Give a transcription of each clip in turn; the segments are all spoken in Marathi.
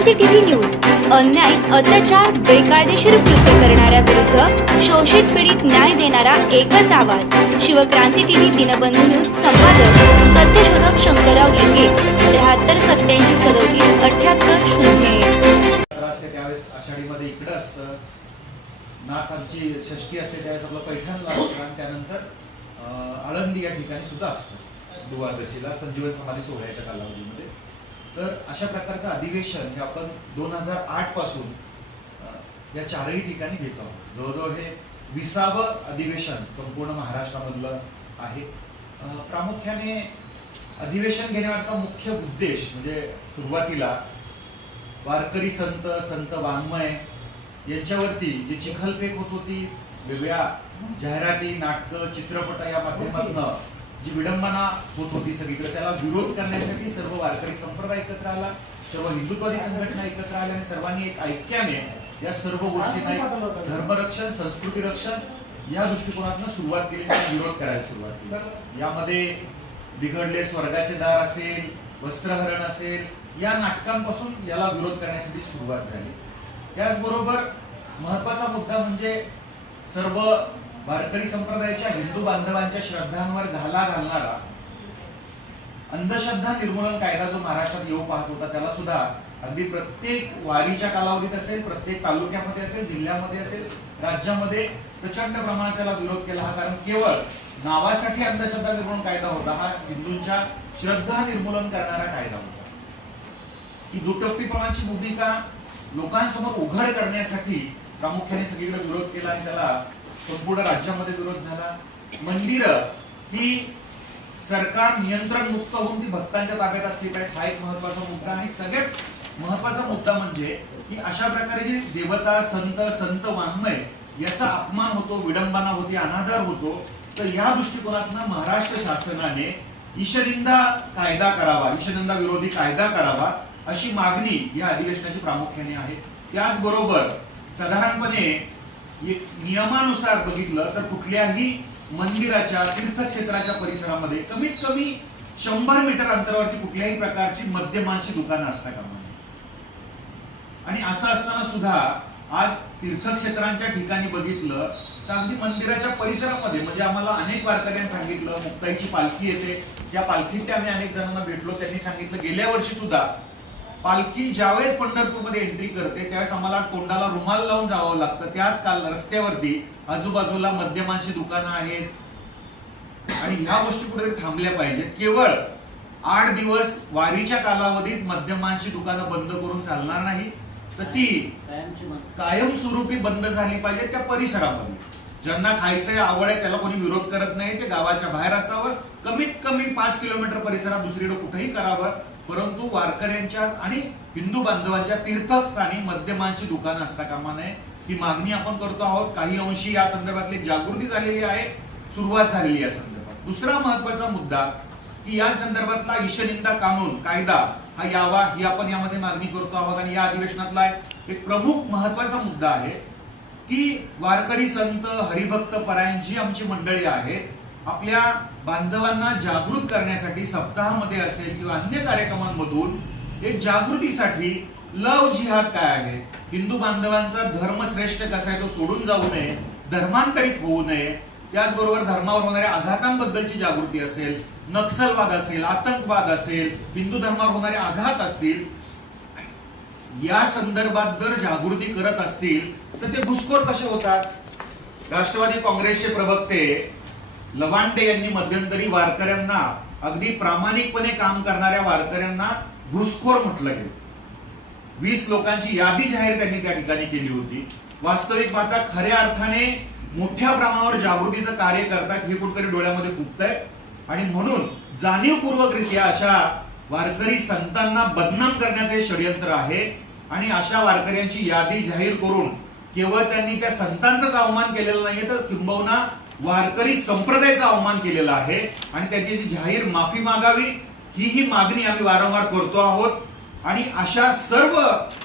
शिवक्रांती टीव्ही न्यूज अन्याय, अत्याचार, बेकायदेशीर कृत्य करणाऱ्या विरुद्ध शोषित पीडित न्याय देणारा एकच आवाज. Shivkranti TV Dinbandhu news. संपादक सत्यशोधक शंकरराव लिंगे. 73 87 37 78 0. त्यावेळेस आषाढीमध्ये इकडे असतं, नाथ आमची षष्ठी असते त्यावेळेस आपलं पैठणला असतं आणि त्यानंतर आळंदी या ठिकाणी सुद्धा असतं द्वादशीला संजीवन समाधी सोहळ्याच्या कालावधीमध्ये. तर अशा प्रकारचं अधिवेशन हे आपण 2008 पासून या चारही ठिकाणी घेतो आहोत. जवळजवळ हे 20वं अधिवेशन संपूर्ण महाराष्ट्रामधलं आहे. प्रामुख्याने अधिवेशन घेण्याचा मुख्य उद्देश म्हणजे सुरुवातीला वारकरी संत वाङ्मय यांच्यावरती जी चिखलफेक होत होती, वेगळ्या जाहिराती, नाटकं, चित्रपट या माध्यमातून जी विडंबना होत होती सगळीकडे, त्याला विरोध करण्यासाठी सर्व वारकरी संप्रदाय एकत्र आला, सर्व हिंदुत्ववादी संघटना एकत्र आल्या आणि सर्वांनी एक ऐक्याने या सर्व गोष्टींना धर्मरक्षण, संस्कृती रक्षण या दृष्टिकोनातून सुरुवात केली, विरोध करायला सुरुवात केली. यामध्ये बिघडले स्वर्गाचे दार असेल, वस्त्रहरण असेल, या नाटकांपासून याला विरोध करण्यासाठी सुरुवात झाली. त्याचबरोबर महत्वाचा मुद्दा म्हणजे सर्व वारकरी संप्रदायाच्या हिंदू बांधवांच्या श्रद्धांवर घाला घालणारा अंधश्रद्धा निर्मूलन कायदा जो महाराष्ट्रात येऊ पाहत होता, त्याला सुद्धा अगदी प्रत्येक वारीच्या कालावधीत असेल, प्रत्येक तालुक्यामध्ये असेल, जिल्ह्यामध्ये असेल, राज्यामध्ये प्रचंड प्रमाणात त्याला विरोध केला. हा कारण केवळ नावासाठी अंधश्रद्धा निर्मूलन कायदा होता, हा हिंदूंच्या श्रद्धा निर्मूलन करणारा कायदा होता. ही दुटप्पीपणाची भूमिका लोकांसमोर उघड करण्यासाठी प्रामुख्याने सगळीकडे विरोध केला आणि त्याला संपूर्ण राज्यामध्ये विरोध झाला. मंदिरं ही सरकार नियंत्रण मुक्त होऊन ती भक्तांच्या ताब्यात असली पाहिजे, हा एक महत्वाचा मुद्दा. आणि सगळ्यात महत्वाचा मुद्दा म्हणजे की अशा प्रकारे जी देवता, संत वाङ्मय याचा अपमान होतो, विडंबना होती, अनादर होतो. तर या दृष्टिकोनातून महाराष्ट्र शासनाने ईशनिंदा कायदा करावा, ईशनिंदा विरोधी कायदा करावा अशी मागणी या अधिवेशनाची प्रामुख्याने आहे. त्याचबरोबर साधारणपणे नियमानुसार बघितलं तर कुठल्याही मंदिराच्या, तीर्थक्षेत्राच्या परिसरामध्ये कमीत कमी 100 मीटर अंतरावरती कुठल्याही प्रकारची मद्यमांशी दुकानं असता कामा नये. आणि असं असताना सुद्धा आज तीर्थक्षेत्रांच्या ठिकाणी बघितलं तर अगदी मंदिराच्या परिसरामध्ये म्हणजे आम्हाला अनेक वारकऱ्यांनी सांगितलं, मुक्ताईची पालखी येते, त्या पालखीत आम्ही अनेक जणांना भेटलो, त्यांनी सांगितलं गेल्या वर्षी सुद्धा पालखी ज्यावेळेस पंढरपूरमध्ये एंट्री करते त्यावेळेस आम्हाला तोंडाला रुमाल लावून जावं लागतं. त्याच काल रस्त्यावरती आजूबाजूला मद्यमांची दुकानं आहेत आणि ह्या गोष्टी कुठेतरी थांबल्या पाहिजेत. केवळ 8 दिवस वारीच्या कालावधीत मद्यमांची दुकानं बंद करून चालणार नाही, तर ती कायमस्वरूपी बंद झाली पाहिजे. त्या परिसरामध्ये ज्यांना खायचंय, आवड आहे, त्याला कोणी विरोध करत नाही, ते गावाच्या बाहेर असावं, कमीत कमी 5 किलोमीटर परिसरात दुसरीकडे कुठेही करावं, परंतु वारकऱ्यांच्या आणि हिंदू बांधवांच्या तीर्थस्थानी मद्यमांची दुकानं असता कामा नये. ही मागणी आपण करतो आहोत. काही अंशी या संदर्भातली जागृती झालेली आहे, सुरुवात झालेली या संदर्भात. दुसरा महत्वाचा मुद्दा की या संदर्भातला ईशनिंदा कानून कायदा हा यावा, ही आपण यामध्ये मागणी करतो आहोत. आणि या अधिवेशनातला एक प्रमुख महत्वाचा मुद्दा आहे की वारकरी संत, हरिभक्त परायण जी आमची मंडळी आहेत, आपल्या बांधवांना जागृत करण्यासाठी सप्ताहामध्ये असेल किंवा अन्य कार्यक्रमांमधून एक जागृतीसाठी लव जिहाद काय आहे, हिंदू बांधवांचा धर्म श्रेष्ठ कसा आहे तो सोडून जाऊ नये, धर्मांतरित होऊ नये, त्याचबरोबर धर्मावर होणाऱ्या आघातांबद्दलची जागृती असेल, नक्षलवाद असेल, आतंकवाद असेल, हिंदू धर्मावर होणारे आघात असतील, या संदर्भात जर जागृती करत असतील तर ते घुसखोर कसे होतात. राष्ट्रवादी काँग्रेसचे प्रवक्ते लवांडे यांनी मध्यंतरी वारकऱ्यांना, अगदी प्रामाणिकपणे काम करणाऱ्या वारकऱ्यांना घुसखोर म्हटलं गेलं. 20 लोकांची यादी जाहीर त्यांनी त्या ठिकाणी केली होती. वास्तविक पाहता खऱ्या अर्थाने मोठ्या प्रमाणावर जागृतीचं कार्य करतात हे कुठेतरी डोळ्यामध्ये खुपतंय. आणि म्हणून जाणीवपूर्वकरित्या अशा वारकरी संतांना बदनाम करण्याचे षडयंत्र आहे. आणि अशा वारकऱ्यांची यादी जाहीर करून केवळ त्यांनी त्या संतांचाच अवमान केलेला नाहीये, तर किंबहुना वारकरी संप्रदायाचा अवमान केलेला आहे. आणि त्याची जाहीर माफी मागावी ही मागणी आम्ही वारंवार करतो आहोत. आणि अशा सर्व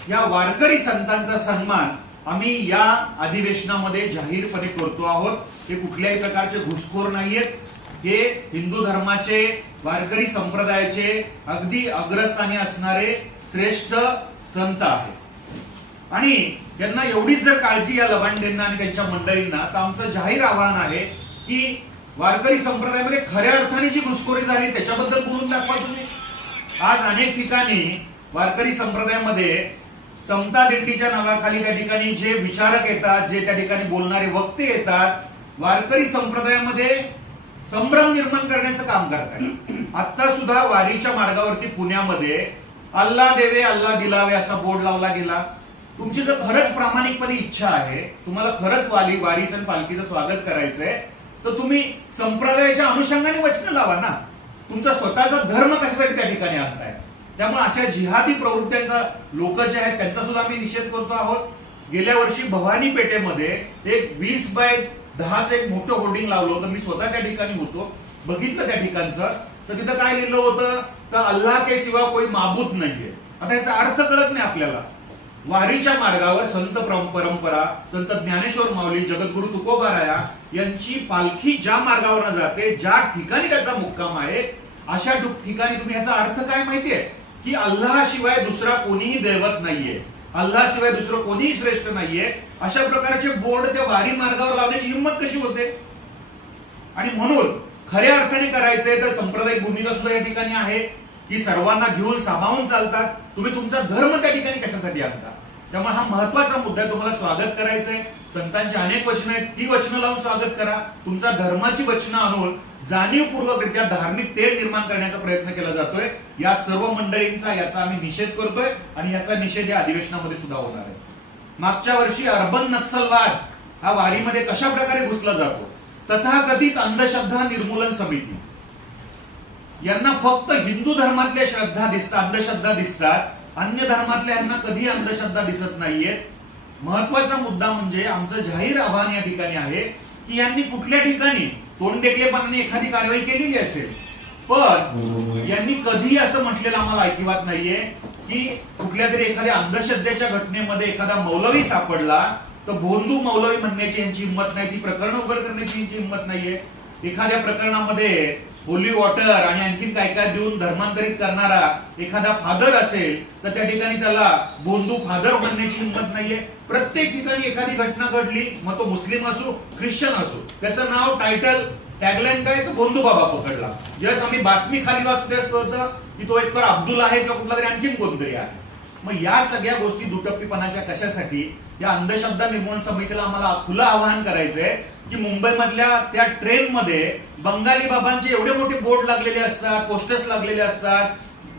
या वारकरी संतांचा सन्मान आम्ही या अधिवेशनामध्ये जाहीरपणे करतो आहोत. हे कुठल्याही प्रकारचे घुसखोर नाहीयेत, हे हिंदू धर्माचे वारकरी संप्रदायाचे अगदी अग्रस्थानी असणारे श्रेष्ठ संत आहेत आणि यांना एवढीच जर काळजी या लबांडेंना आणि त्यांच्या मंडळींना, तर आमचं जाहीर आवाहन आहे की वारकरी संप्रदायामध्ये खऱ्या अर्थाने जी घुसखोरी झाली त्याच्याबद्दल बोलून दाखवा तुम्ही. आज अनेक ठिकाणी वारकरी संप्रदायामध्ये समता दिंडीच्या नावाखाली त्या ठिकाणी जे विचारक येतात, जे त्या ठिकाणी बोलणारे वक्ते येतात, वारकरी संप्रदायामध्ये संभ्रम निर्माण करण्याचं काम करतात. आता सुद्धा वारीच्या मार्गावरती पुण्यामध्ये अल्लाह देवे अल्लाह दिलावे असा बोर्ड लावला गेला. तुमची जर खरंच प्रामाणिकपणे इच्छा आहे, तुम्हाला खरंच वारीचं आणि पालखीचं स्वागत करायचंय, तर तुम्ही संप्रदायाच्या अनुषंगाने वचनं लावा ना. तुमचा स्वतःचा धर्म कशासाठी त्या ठिकाणी आणताय? त्यामुळे अशा जिहादी प्रवृत्त्यांचा लोक जे आहेत त्यांचा सुद्धा आम्ही निषेध करतो आहोत. गेल्या वर्षी भवानी पेठेमध्ये एक 20x10 एक मोठं होर्डिंग लावलं होतं. मी स्वतः त्या ठिकाणी होतो, बघितलं त्या ठिकाणचं. तर तिथं काय लिहिलं होतं, तर अल्लाह के सिवा कोई माबूद नाहीये. आता याचा अर्थ कळत नाही आपल्याला. वारीच्या मार्गावर संत परंपरा, संत ज्ञानेश्वर माऊली, जगद्गुरु तुकोबाराया यांची पालखी ज्या मार्गावर जाते, ज्या ठिकाणी त्याचा मुक्काम आहे, अशा ठिकाणी तुम्ही याचा अर्थ काय माहितीये की अल्लाह शिवाय दुसरा कोणीही दैवत नाहीये, अल्लाह शिवाय दुसरं कोणीही श्रेष्ठ नाहीये, अशा प्रकारचे बोर्ड त्या वारी मार्गावर लावण्याची हिंमत कशी होते? आणि म्हणून खऱ्या अर्थाने करायचंय तर सांप्रदायिक भूमिका सुद्धा या ठिकाणी आहे की सर्वांना घेऊन सामावून चालतात. तुम्ही तुमचा धर्म त्या ठिकाणी कशासाठी आणता? त्यामुळे हा महत्वाचा मुद्दा आहे. तुम्हाला स्वागत करायचंय, संतांची अनेक वचनं आहेत, ती वचनं लावून स्वागत करा. तुमच्या धर्माची वचनं आणून जाणीवपूर्वकरित्या धार्मिक तेढ निर्माण करण्याचा प्रयत्न केला जातोय. या सर्व मंडळींचा याचा आम्ही निषेध करतोय आणि याचा निषेध या अधिवेशनामध्ये सुद्धा होणार आहे. मागच्या वर्षी अर्बन नक्सलवाद हा वारीमध्ये कशा प्रकारे घुसला जातो? तथाकथित अंधश्रद्धा निर्मूलन समिती यांना फक्त हिंदू धर्मातल्या अंधश्रद्धा दिसतात, अन्य धर्मातल्या यांना कधी अंधश्रद्धा दिसत नाहीये. महत्वाचा मुद्दा म्हणजे आमचं जाहीर आव्हान या ठिकाणी आहे की यांनी कुठल्या ठिकाणी तोंडदेखलेपणाने एखादी कारवाई केलेली असेल, पण यांनी कधी असं म्हटलेलं आम्हाला ऐकिवात नाहीये की कुठल्या तरी एखाद्या अंधश्रद्धेच्या घटनेमध्ये एखादा मौलवी सापडला तर भोंदू मौलवी म्हणण्याची यांची हिंमत नाही, ती प्रकरण उघड करण्याची यांची हिंमत नाहीये. एखाद्या प्रकरणामध्ये होली वॉटर आणि आणखी काय काय देऊन धर्मांतरित करणारा एखादा फादर असेल तर त्या ठिकाणी त्याला बोंदू फादर म्हणण्याची हिंमत नाहीये. प्रत्येक ठिकाणी एखादी घटना घडली, मग तो मुस्लिम असो ख्रिश्चन असो, त्याचं नाव, टायटल, टॅगलाईन काय, तो बोंदू बाबा पकडला. ज्यावेळेस आम्ही बातमी खाली वाचत होतं की तो एक अब्दुल आहे किंवा कुठला तरी आणखीन कोणतरी आहे. मग या सगळ्या गोष्टी दुटप्पीपणाच्या कशासाठी? या अंधश्रद्धा निर्मूलन समितीला आम्हाला खुलं आवाहन करायचंय की मुंबईमधल्या त्या ट्रेनमध्ये बंगाली बाबांचे एवढे मोठे बोर्ड लागलेले असतात, पोस्टर्स लागलेले असतात,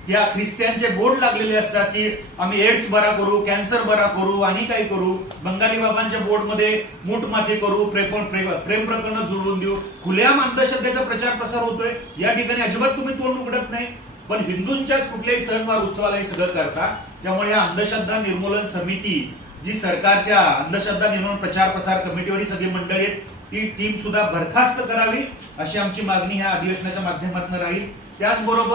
या ख्रिस्त्यांचे बोर्ड लागलेले असतात की आम्ही एड्स बरा करू, कॅन्सर बरा करू आणि काय करू. बंगाली बाबांच्या बोर्डमध्ये मूठ माती करू, प्रेम प्रकरण जुळवून देऊ. खुल्याम अंधश्रद्धेचा प्रचार प्रसार होतोय. या ठिकाणी अजिबात तुम्ही तोंड उघडत नाही, पण हिंदूंच्याच कुठल्याही सणवार उत्सवाला हे सगळं करता. त्यामुळे या अंधश्रद्धा निर्मूलन समिती जी सरकारच्या अंधश्रद्धा निर्मूलन प्रचार प्रसार कमिटीवर सगळी मंडळी आहेत, ती टीम सुद्धा बरखास्त करावी अशी आमची मागणी ह्या अधिवेशनाच्या माध्यमातून राहील. त्याचबरोबर